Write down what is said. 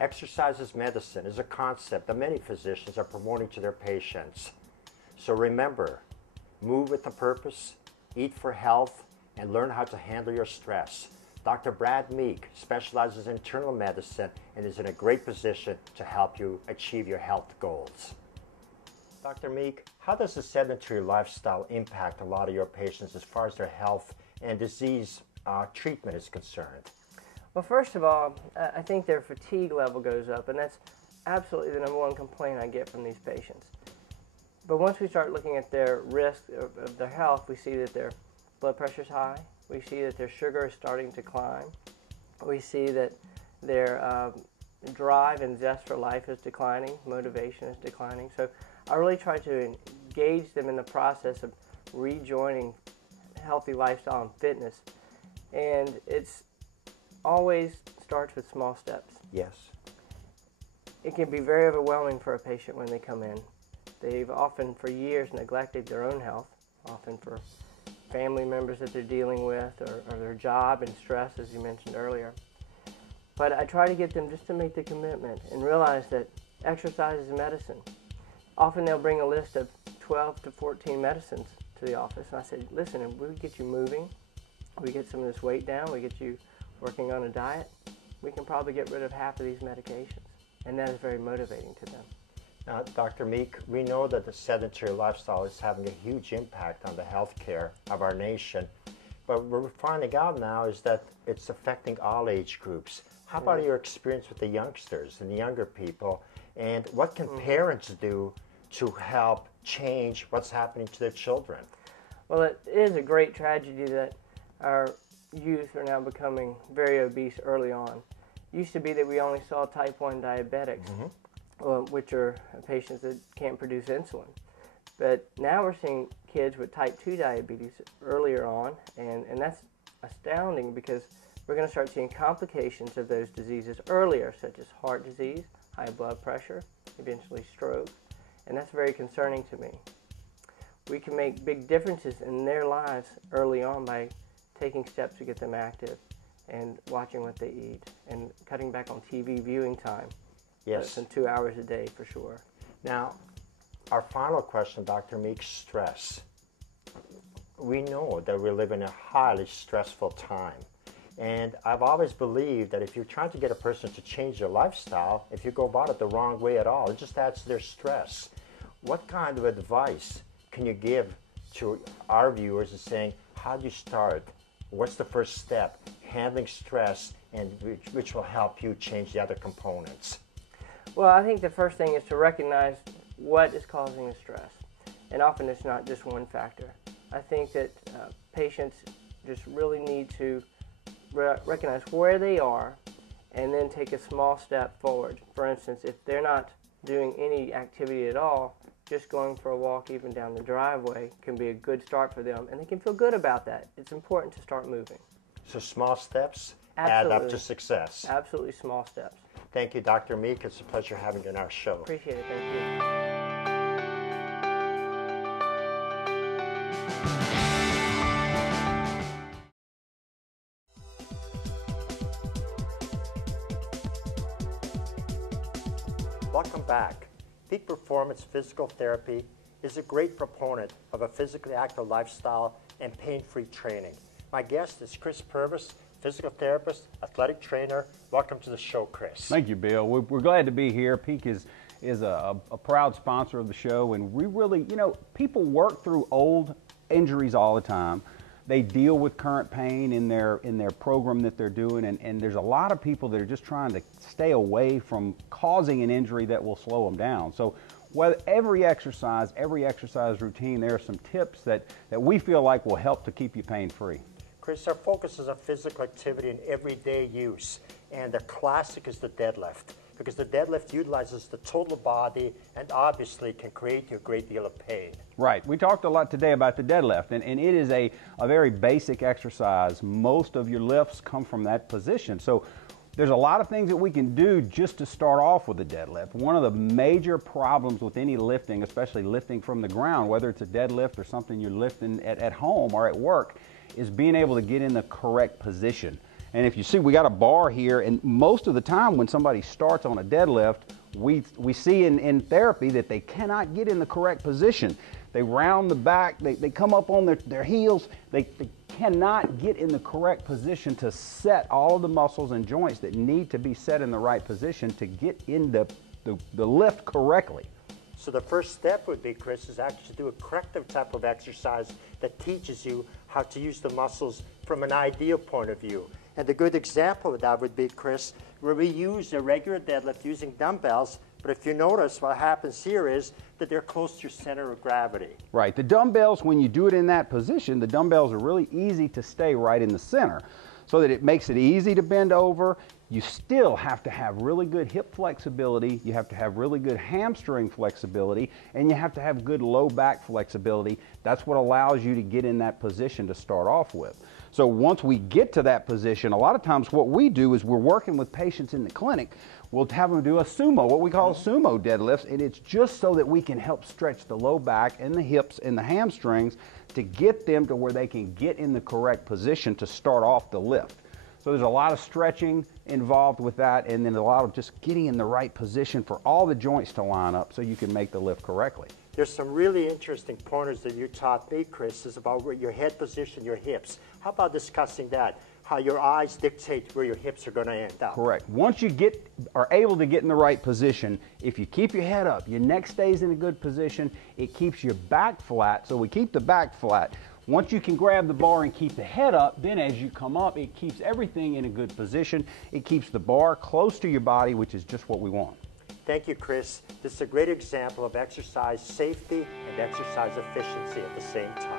Exercise is medicine is a concept that many physicians are promoting to their patients. So remember, move with a purpose, eat for health, and learn how to handle your stress. Dr. Brad Meek specializes in internal medicine and is in a great position to help you achieve your health goals. Dr. Meek, how does the sedentary lifestyle impact a lot of your patients as far as their health and disease treatment is concerned? Well, first of all, I think their fatigue level goes up, and that's absolutely the number one complaint I get from these patients. But once we start looking at their risk of their health, we see that their blood pressure is high, we see that their sugar is starting to climb, we see that their drive and zest for life is declining, motivation is declining. So I really try to engage them in the process of rejoining healthy lifestyle and fitness, and it's always starts with small steps. Yes. It can be very overwhelming for a patient when they come in. They've often for years neglected their own health, often for family members that they're dealing with or their job and stress, as you mentioned earlier. But I try to get them just to make the commitment and realize that exercise is medicine. Often they'll bring a list of 12 to 14 medicines to the office, and I say, listen, if we get you moving, we get some of this weight down, we get you working on a diet, we can probably get rid of half of these medications, and that is very motivating to them. Now, Dr. Meek, we know that the sedentary lifestyle is having a huge impact on the health care of our nation, but what we're finding out now is that it's affecting all age groups. How about your experience with the youngsters and the younger people, and what can parents do to help change what's happening to their children? Well, it is a great tragedy that our youth are now becoming very obese early on. It used to be that we only saw type 1 diabetics, which are patients that can't produce insulin. But now we're seeing kids with type 2 diabetes earlier on, and that's astounding because we're going to start seeing complications of those diseases earlier, such as heart disease, high blood pressure, eventually stroke, and that's very concerning to me. We can make big differences in their lives early on by taking steps to get them active and watching what they eat and cutting back on TV viewing time. Yes. Less than 2 hours a day for sure. Now, our final question, Dr. Meek, stress. We know that we live in a highly stressful time. And I've always believed that if you're trying to get a person to change their lifestyle, if you go about it the wrong way at all, it just adds to their stress. What kind of advice can you give to our viewers in saying, how do you start? What's the first step? Handling stress, and which will help you change the other components. Well, I think the first thing is to recognize what is causing the stress. And often it's not just one factor. I think that patients just really need to recognize where they are and then take a small step forward. For instance, if they're not doing any activity at all, just going for a walk even down the driveway can be a good start for them, and they can feel good about that. It's important to start moving. So small steps Absolutely. add up to success. Absolutely small steps. Thank you, Dr. Meek. It's a pleasure having you on our show. Appreciate it. Thank you. Welcome back. Peak Performance Physical Therapy is a great proponent of a physically active lifestyle and pain-free training. My guest is Chris Purvis, physical therapist, athletic trainer. Welcome to the show, Chris. Thank you, Bill. We're glad to be here. Peak is a proud sponsor of the show, and we really, people work through old injuries all the time. They deal with current pain in their program that they're doing, and there's a lot of people that are just trying to stay away from causing an injury that will slow them down. So every exercise routine, there are some tips that we feel like will help to keep you pain-free. Chris, our focus is on physical activity and everyday use, and the classic is the deadlift, because the deadlift utilizes the total body and obviously can create you a great deal of pain. Right. We talked a lot today about the deadlift, and it is a very basic exercise. Most of your lifts come from that position. So there's a lot of things that we can do just to start off with the deadlift. One of the major problems with any lifting, especially lifting from the ground, whether it's a deadlift or something you're lifting at home or at work, is being able to get in the correct position. And if you see, we got a bar here, and most of the time when somebody starts on a deadlift, we see in therapy that they cannot get in the correct position. They round the back, they come up on their heels, they cannot get in the correct position to set all of the muscles and joints that need to be set in the right position to get in the lift correctly. So the first step would be, Chris, is actually to do a corrective type of exercise that teaches you how to use the muscles from an ideal point of view. And the good example of that would be, Chris, where we use a regular deadlift using dumbbells, but if you notice, what happens here is that they're close to your center of gravity. Right. The dumbbells, when you do it in that position, the dumbbells are really easy to stay right in the center, so that it makes it easy to bend over. You still have to have really good hip flexibility, you have to have really good hamstring flexibility, and you have to have good low back flexibility. That's what allows you to get in that position to start off with. So once we get to that position, a lot of times what we do is we're working with patients in the clinic. We'll have them do a sumo, what we call sumo deadlifts, and it's just so that we can help stretch the low back and the hips and the hamstrings to get them to where they can get in the correct position to start off the lift. So there's a lot of stretching involved with that, and then a lot of just getting in the right position for all the joints to line up so you can make the lift correctly. There's some really interesting pointers that you taught me, Chris, is about where your head position, your hips. How about discussing that? How your eyes dictate where your hips are going to end up. Correct. Once you are able to get in the right position, if you keep your head up, your neck stays in a good position, it keeps your back flat, so we keep the back flat. Once you can grab the bar and keep the head up, then as you come up, it keeps everything in a good position. It keeps the bar close to your body, which is just what we want. Thank you, Chris. This is a great example of exercise safety and exercise efficiency at the same time.